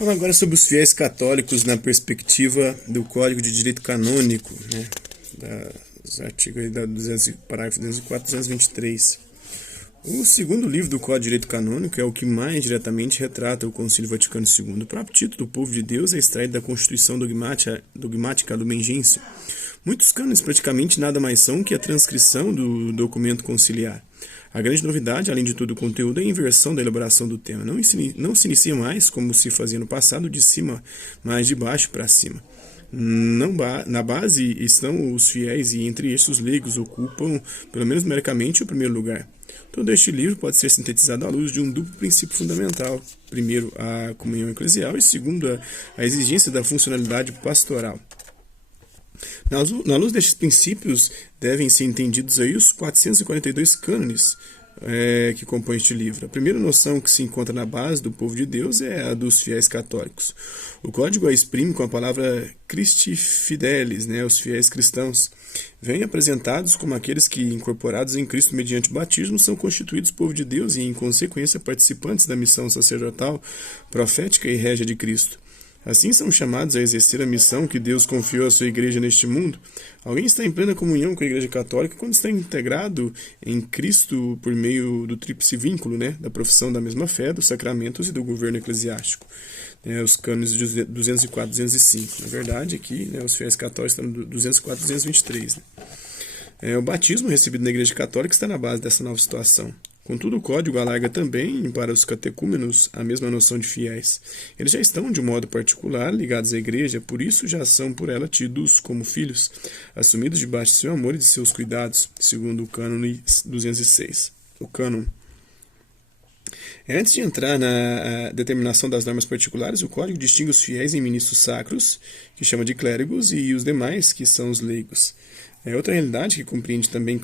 Vamos agora sobre os fiéis católicos na perspectiva do Código de Direito Canônico, né, dos artigos aí parágrafo 204 e 223. O segundo livro do Código de Direito Canônico é o que mais diretamente retrata o Concílio Vaticano II. O próprio título, do Povo de Deus, é extraído da Constituição Dogmática Lumen Gentium. Muitos cânones praticamente nada mais são que a transcrição do documento conciliar. A grande novidade, além de todo o conteúdo, é a inversão da elaboração do tema. Não se inicia mais, como se fazia no passado, de cima, mas de baixo para cima. Na base estão os fiéis e entre estes os leigos ocupam, pelo menos numericamente, o primeiro lugar. Todo este livro pode ser sintetizado à luz de um duplo princípio fundamental. Primeiro, a comunhão eclesial e segundo, a exigência da funcionalidade pastoral. Na luz destes princípios, devem ser entendidos aí os 442 cânones que compõem este livro. A primeira noção que se encontra na base do povo de Deus é a dos fiéis católicos. O código a exprime com a palavra Christi Fidelis, os fiéis cristãos. Vêm apresentados como aqueles que, incorporados em Cristo mediante o batismo, são constituídos povo de Deus e, em consequência, participantes da missão sacerdotal, profética e régia de Cristo. Assim são chamados a exercer a missão que Deus confiou à sua igreja neste mundo. Alguém está em plena comunhão com a igreja católica quando está integrado em Cristo por meio do tríplice vínculo, da profissão da mesma fé, dos sacramentos e do governo eclesiástico. Os cânones de 204 e 205. Na verdade, aqui, os fiéis católicos estão no 204 e 223. O batismo recebido na igreja católica está na base dessa nova situação. Contudo, o código alarga também para os catecúmenos a mesma noção de fiéis. Eles já estão, de modo particular, ligados à igreja, por isso já são por ela tidos como filhos, assumidos debaixo de seu amor e de seus cuidados, segundo o cânone 206. O cânon. Antes de entrar na determinação das normas particulares, o código distingue os fiéis em ministros sacros, que chama de clérigos, e os demais, que são os leigos. Outra realidade que compreende também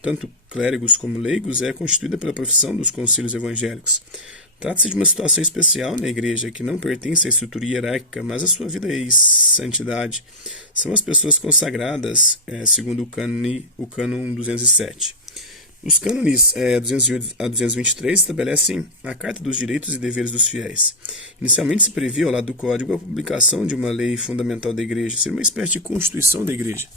tanto clérigos como leigos é constituída pela profissão dos concílios evangélicos. Trata-se de uma situação especial na igreja que não pertence à estrutura hierárquica, mas à sua vida e santidade. São as pessoas consagradas, segundo o cânon 207. Os cânones 208 a 223 estabelecem a Carta dos Direitos e Deveres dos Fiéis. Inicialmente se previa, ao lado do Código, a publicação de uma lei fundamental da Igreja, ser uma espécie de constituição da Igreja,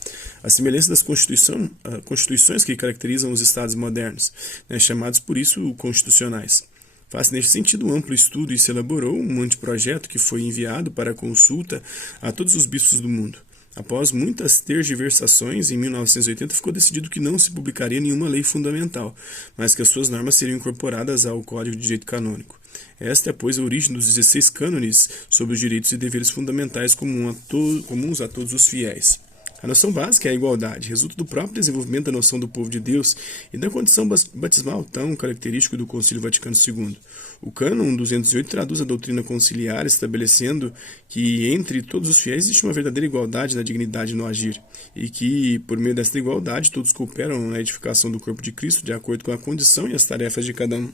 a semelhança das constituições que caracterizam os Estados modernos, chamados por isso constitucionais. Faz neste sentido um amplo estudo e se elaborou um anteprojeto que foi enviado para consulta a todos os bispos do mundo. Após muitas tergiversações, em 1980 ficou decidido que não se publicaria nenhuma lei fundamental, mas que as suas normas seriam incorporadas ao Código de Direito Canônico. Esta é, pois, a origem dos 16 cânones sobre os direitos e deveres fundamentais comuns a todos os fiéis. A noção básica é a igualdade, resulta do próprio desenvolvimento da noção do povo de Deus e da condição batismal tão característico do Concílio Vaticano II. O cânon 208 traduz a doutrina conciliar, estabelecendo que entre todos os fiéis existe uma verdadeira igualdade na dignidade no agir, e que, por meio desta igualdade, todos cooperam na edificação do corpo de Cristo de acordo com a condição e as tarefas de cada um.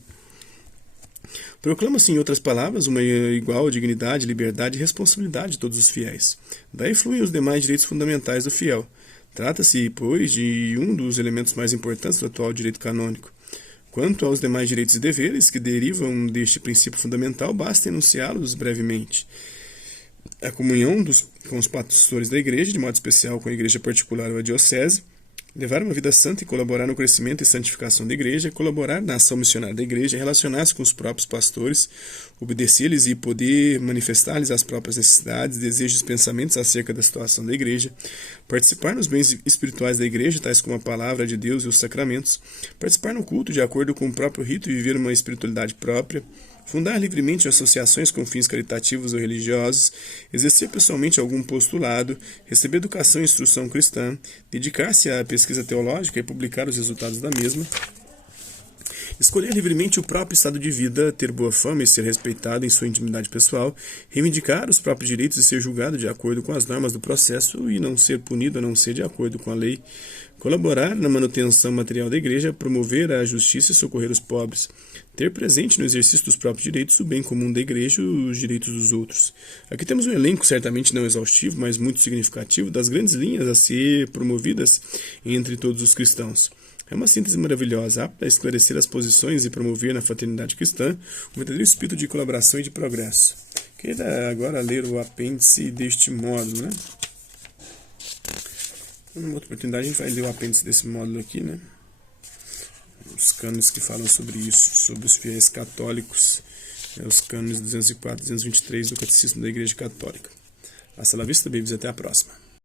Proclama-se, em outras palavras, uma igual dignidade, liberdade e responsabilidade de todos os fiéis. Daí fluem os demais direitos fundamentais do fiel. Trata-se, pois, de um dos elementos mais importantes do atual direito canônico. Quanto aos demais direitos e deveres que derivam deste princípio fundamental, basta enunciá-los brevemente. A comunhão com os pastores da igreja, de modo especial com a igreja particular ou a diocese, levar uma vida santa e colaborar no crescimento e santificação da igreja, colaborar na ação missionária da igreja, relacionar-se com os próprios pastores, obedecer-lhes e poder manifestar-lhes as próprias necessidades, desejos e pensamentos acerca da situação da igreja, participar nos bens espirituais da igreja, tais como a palavra de Deus e os sacramentos, participar no culto de acordo com o próprio rito e viver uma espiritualidade própria, fundar livremente associações com fins caritativos ou religiosos, exercer pessoalmente algum postulado, receber educação e instrução cristã, dedicar-se à pesquisa teológica e publicar os resultados da mesma, escolher livremente o próprio estado de vida, ter boa fama e ser respeitado em sua intimidade pessoal, reivindicar os próprios direitos e ser julgado de acordo com as normas do processo e não ser punido a não ser de acordo com a lei, colaborar na manutenção material da igreja, promover a justiça e socorrer os pobres, ter presente no exercício dos próprios direitos o bem comum da igreja e os direitos dos outros. Aqui temos um elenco certamente não exaustivo, mas muito significativo, das grandes linhas a ser promovidas entre todos os cristãos. É uma síntese maravilhosa, apta a esclarecer as posições e promover na fraternidade cristã um verdadeiro espírito de colaboração e de progresso. Queira agora ler o apêndice deste módulo, né? Numa outra oportunidade a gente vai ler o apêndice desse módulo aqui, né? Os cânones que falam sobre isso, sobre os fiéis católicos, né? Os cânones 204 e 223 do Catecismo da Igreja Católica. Hasta la vista, babies, até a próxima.